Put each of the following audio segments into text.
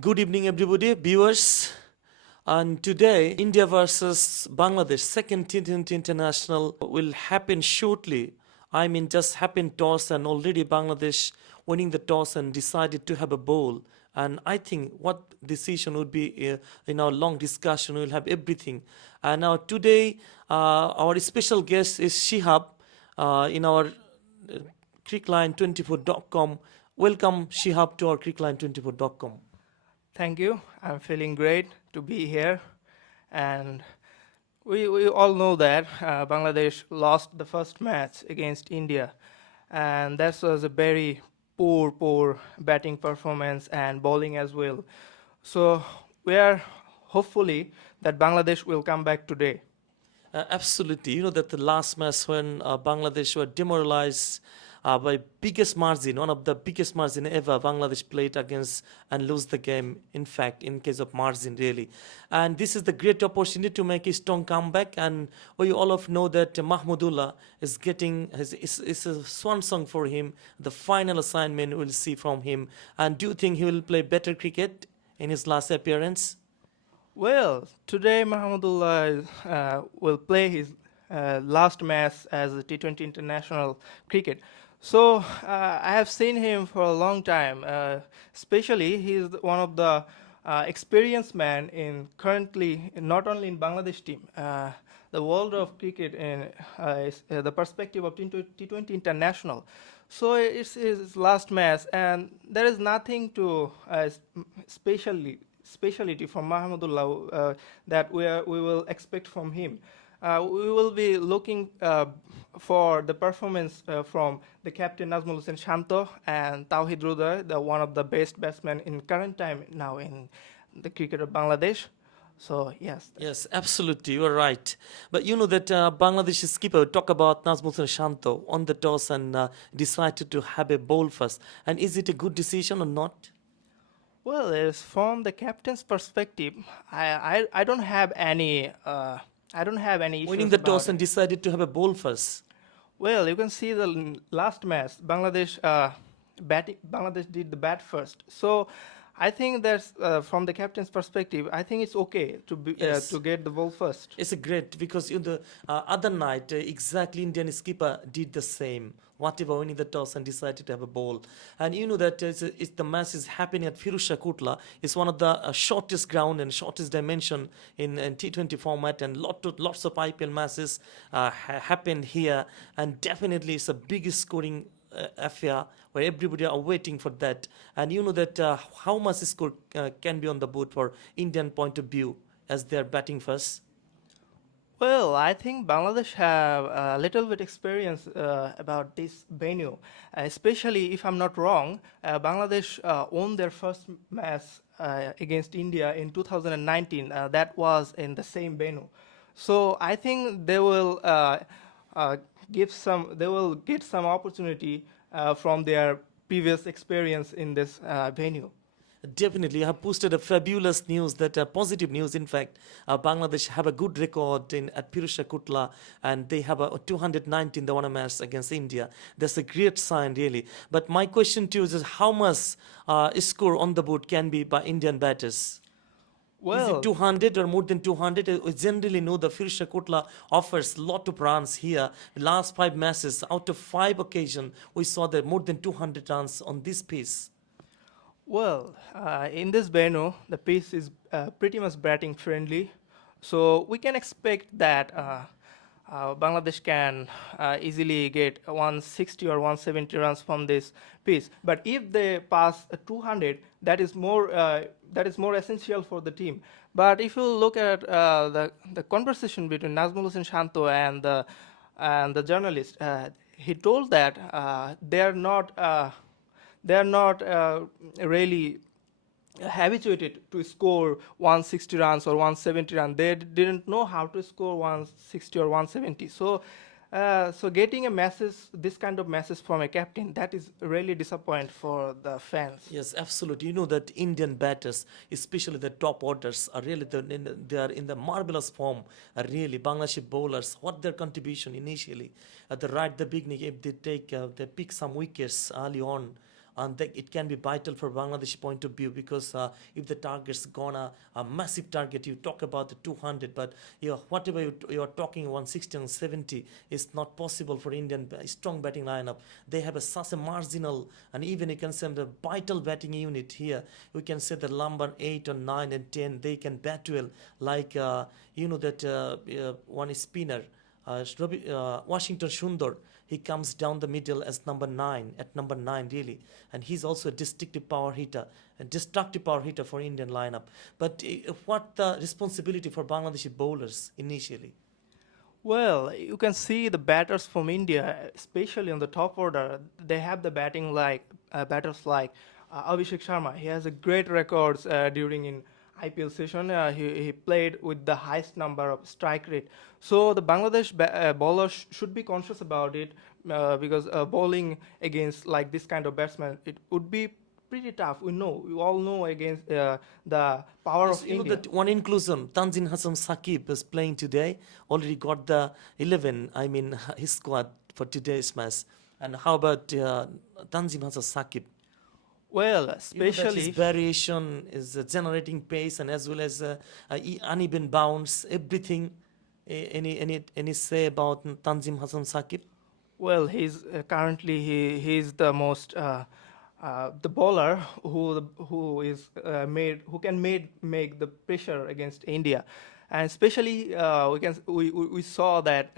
Good evening, everybody, viewers. And today, India versus Bangladesh, second T20 international will happen shortly. I mean, just happened toss, and already Bangladesh winning the toss and decided to have a bowl. And I think what decision would be in our long discussion, we'll have everything. And now today, our special guest is Shihab in our crickline24.com. Welcome, Shihab, to our crickline24.com. Thank you. I'm feeling great to be here. And we all know that Bangladesh lost the first match against India. And that was a very poor batting performance and bowling as well. So we are hopefully that Bangladesh will come back today. Absolutely. You know that the last match when Bangladesh were demoralized by biggest margin, one of the biggest margin ever, Bangladesh played against and lose the game. In fact, in case of margin, really. And this is the great opportunity to make a strong comeback. And we all of know that Mahmudullah is getting is a swan song for him. The final assignment we'll see from him. And do you think he will play better cricket in his last appearance? Well, today Mahmudullah will play his last match as a T20 international cricket. So I have seen him for a long time. Especially, he is one of the experienced man in currently not only in Bangladesh team. The world of cricket in the perspective of T20 international. So it's his last match, and there is nothing to speciality from Mahmudullah that we will expect from him. We will be looking for the performance from the captain Nazmul Hussain Shanto and Tawhid Ruder, the one of the best batsmen in current time now in the cricket of Bangladesh. So yes. Yes, absolutely, you are right. But you know that Bangladesh skipper talk about Nazmul Shanto on the toss and decided to have a bowl first. And is it a good decision or not? Well, as from the captain's perspective, I don't have any Winning issues the toss about and it. decided to have a bowl first. Well, you can see the last match, Bangladesh did the bat first. So I think that's from the captain's perspective. I think it's okay Yes. to get the ball first. It's a great because in the other night, exactly Indian skipper did the same. Whatever winning the toss and decided to have a ball, and you know that it's the match is happening at Firuzshah Kotla. It's one of the shortest ground and shortest dimension in T20 format, and lots of IPL matches happened here, and definitely it's the biggest scoring affair where everybody are waiting for that. And you know that how much score can be on the board for Indian point of view as they are batting first. Well, I think Bangladesh have a little bit experience about this venue, especially if I'm not wrong. Bangladesh won their first match against India in 2019. That was in the same venue, so I think they will they will get some opportunity from their previous experience in this venue. Definitely, I have posted a fabulous news that positive news. In fact, Bangladesh have a good record in at Pirusha Kutla, and they have a 219 the one match against India. That's a great sign, really. But my question to you is how much score on the board can be by Indian batters? Is it Well, 200 or more than 200? We generally know the Firuzshah Kotla offers lot of runs here. The last five matches, out of five occasions, we saw that more than 200 runs on this piece. In this venue, the pitch is pretty much batting friendly, so we can expect that Bangladesh can easily get 160 or 170 runs from this pitch. But if they pass 200, that is more essential for the team. But if you look at the conversation between Nazmul Hussain Shanto and the journalist, he told that they are not really habituated to score 160 runs or 170 runs. They didn't know how to score 160 or 170. So getting a message, this kind of message from a captain, that is really disappointing for the fans. Yes, absolutely. You know that Indian batters, especially the top orders, are really they are in the marvelous form. Really, Bangladeshi bowlers, what their contribution initially at the beginning, if they pick some wickets early on, and it can be vital for Bangladeshi point of view, because if the target's gonna a massive target, you talk about the 200, but whatever you are talking 160 and 70 is not possible for Indian strong batting lineup. They have such a marginal, and even you can say the vital batting unit here. We can say the number 8 or 9 and 10, they can bat well, like that one spinner, Washington Sundar. He comes down the middle as number 9, at number 9 really, and he's also a destructive power hitter for Indian lineup. But what the responsibility for Bangladeshi bowlers initially? Well, you can see the batters from India, especially on the top order. They have the batting like batters like Abhishek Sharma. He has a great records during in IPL session. He played with the highest number of strike rate. So the Bangladesh bowlers should be conscious about it, because bowling against like this kind of batsman, it would be pretty tough. We all know against the power Yes, of you know India. that one inclusion, Tanzin Hassan Sakib is playing today, already got the 11, I mean, his squad for today's match. And how about Tanzim Hassan Sakib? Well, You know that his especially variation is generating pace, and as well as uneven bounce, everything. Any say about Tanzim Hassan Sakib? Well, he's the most the bowler who can make the pressure against India, and especially we saw that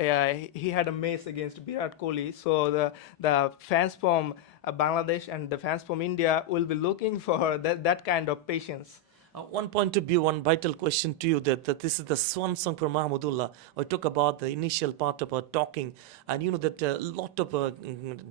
he had a match against Virat Kohli. So the fans from Bangladesh and the fans from India will be looking for that kind of patience. One point of view, one vital question to you, that this is the swan song for Mahmudullah. I talk about the initial part about talking, and you know that a lot of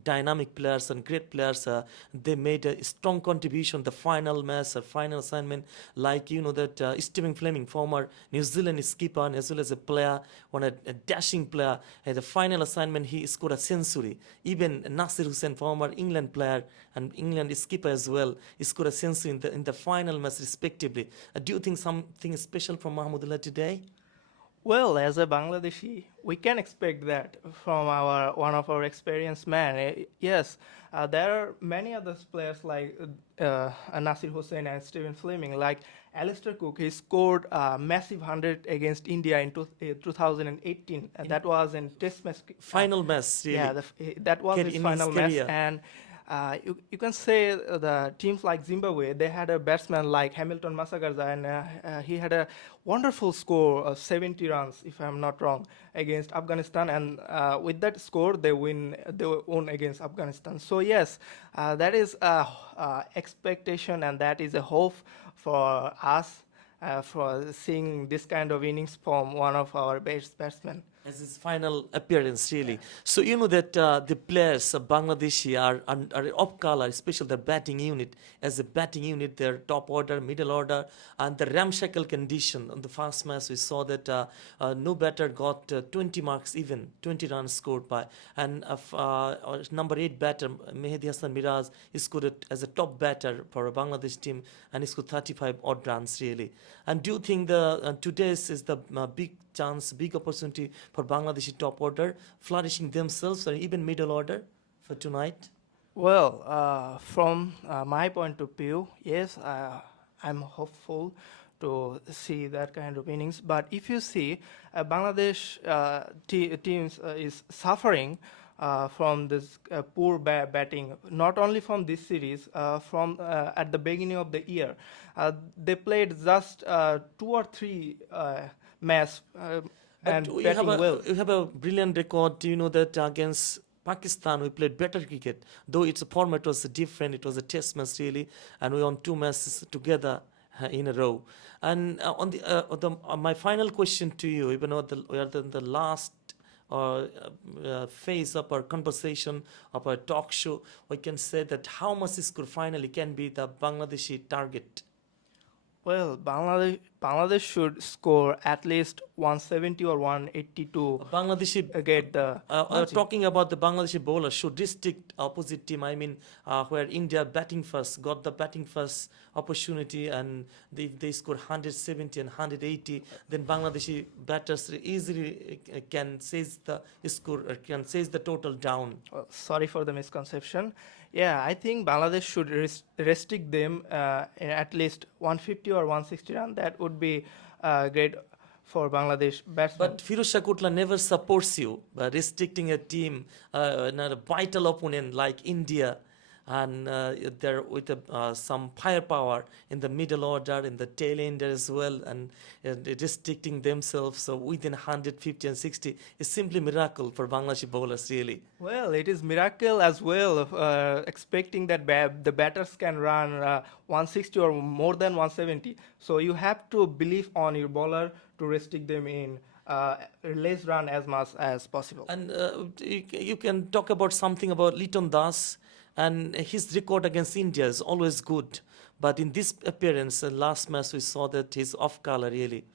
dynamic players and great players, they made a strong contribution. The final match or final assignment, like you know that Stephen Fleming, former New Zealand skipper, and as well as a player, a dashing player, at the final assignment he scored a century. Even Nasir Hussain, former England player and England skipper as well, scored a century in the final match respectively. Do you think something special from Mahmudullah today? Well, as a Bangladeshi, we can expect that from our one of our experienced men. Yes, there are many other players like Nasir Hussain and Stephen Fleming, like Alistair Cook. He scored a massive 100 against India in 2018, and In that was in Test match. final match, Yeah, really, that was his in his final match, career. and you can say the teams like Zimbabwe, they had a batsman like Hamilton Masagarza, and he had a wonderful score of 70 runs, if I'm not wrong, against Afghanistan, and with that score, they won against Afghanistan. So yes, that is a expectation, and that is a hope for us for seeing this kind of innings from one of our best batsmen. As his final appearance, really. So you know that the players of Bangladeshi are of color, especially the batting unit. As a batting unit, their top order, middle order, and the ramshackle condition. On the first match, we saw that no batter got 20 marks, even 20 runs scored by, and number 8 batter Mehdi Hassan Miraj scored as a top batter for a Bangladesh team, and he scored 35 odd runs, really. And do you think the today's is the big chance, big opportunity for Bangladeshi top order flourishing themselves, or even middle order for tonight? Well, from my point of view, yes, I'm hopeful to see that kind of innings. But if you see, Bangladesh teams is suffering from this poor batting, not only from this series, from at the beginning of the year. They played just 2 or 3 matches But and batting well. you have a brilliant record. You know that against Pakistan we played better cricket, though its format was different. It was a test match really, and we won 2 matches together in a row. And my final question to you, even though we are in the last phase of our conversation of our talk show, we can say that how much score finally can be the Bangladeshi target. Well, Bangladesh should score at least 170 or 180 to Bangladeshi, get the margin. talking about the Bangladeshi bowler, should restrict opposite team. I mean, where India batting first, got the batting first opportunity, and if they score 170 and 180, then Bangladeshi batters easily can seize the score, or can seize the total down. Sorry for the misconception. Yeah, I think Bangladesh should restrict them in at least 150 or 160 run. That would be great for Bangladesh batsmen. But Firuz Kotla never supports you by restricting a team, not a vital opponent like India, and they're with some firepower in the middle order, in the tail end as well, and restricting themselves within 150 and 60 is simply miracle for Bangladeshi bowlers, really. Well, it is miracle as well, expecting that the batters can run 160 or more than 170. So you have to believe on your bowler to restrict them in less run as much as possible. And you can talk about something about Liton Das, and his record against India is always good. But in this appearance, last match, we saw that he's off color really.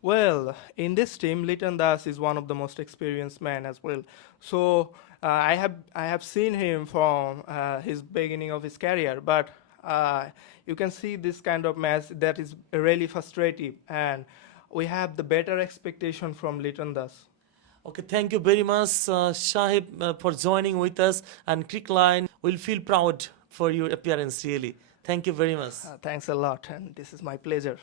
Well, in this team, Liton Das is one of the most experienced men as well. So I have seen him from his beginning of his career, but you can see this kind of match that is really frustrating, and we have the better expectation from Liton Das. Okay, thank you very much, Shahib, for joining with us. And Crickline will feel proud for your appearance really. Thank you very much. Thanks a lot, and this is my pleasure.